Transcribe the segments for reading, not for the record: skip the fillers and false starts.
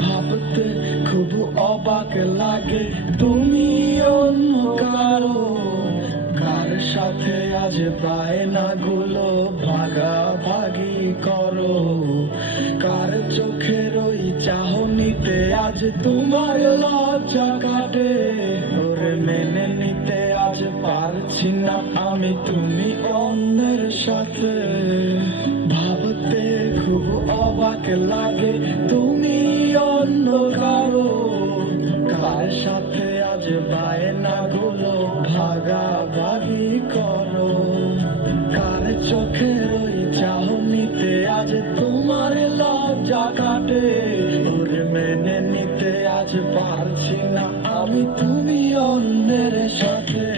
ভাবতে খুব অবাক লাগে তুমি অন্য কারো, কার সাথে আজ বায়নাগুলো ভাগাভাগি করো, কার চোখের ওই চাহনিতে আজ তোমার লজ্জা কাটে। ওরে মেনে নিতে আজ পারছি না আমি তুমি অন্যের সাথে। ভাবতে খুব অবাক লাগে তুমি অন্য কারো, কার সাথে আজ বায়নাগুলো ভাগাভাগি করো, কার চোখের ওই চাহনিতে আজ তোমার লজ্জা কাটে। ওরে মেনে নিতে আজ পারছি না আমি তুমি অন্যের সাথে।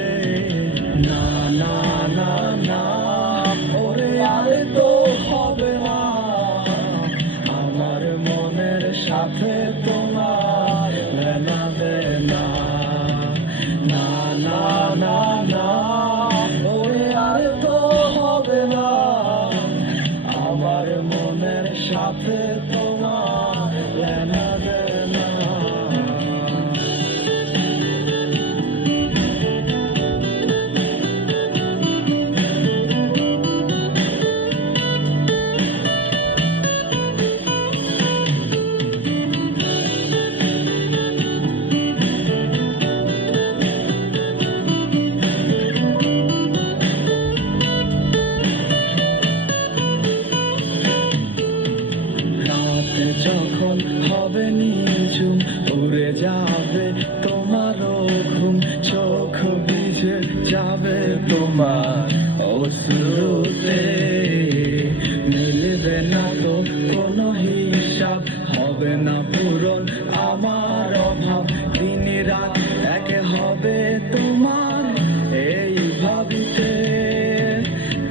না না না না, ওরে আর তো হবে না আমার মনের সাথে তোমার লেনা দেনা। না না না না, ওরে আর তো হবে না আমার মনের সাথে তোমার লেনা দেনা। যখন হবে নিঝুম উড়ে যাবে তোমারও ঘুম, চোখ ভিজে যাবে তোমার অশ্রুতে, মিলবে না তো কোনো হিসাব, হবে না পূরণ আমার অভাব, দিন রাত এক হবে তোমার এই ভাবিতে।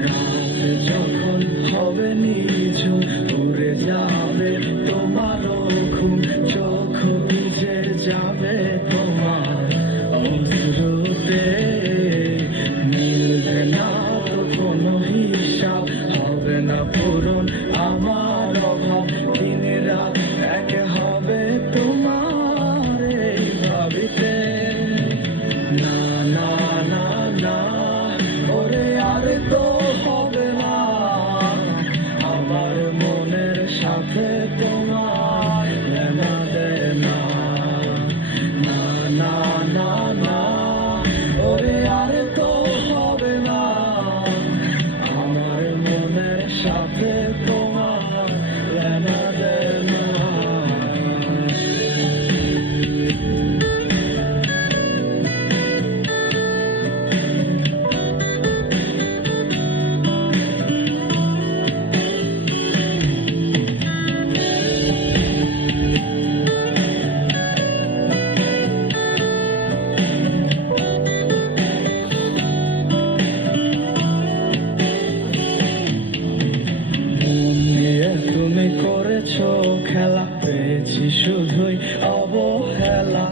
রাত যখন হবে নিঝুম উড়ে যাবে তোমারও ঘুম, চোখ ভিজে যাবে তোমার অশ্রুতে, মিলবে না তো কোনো হিসাব, হবে না পূরণ আমার অভাব, দিন রাত এক হবে তোমার এই ভাবিতে। না না না না, ওরে আর তো হবে না আমার মনের সাথে তোমার লেনা দেনা। না না না না, ওরে আর তো হবে না আমার মনের সাথে তোমার লেনা দেনা। তুমি করেছো খেলা, পেয়েছি শুধুই অবহেলা।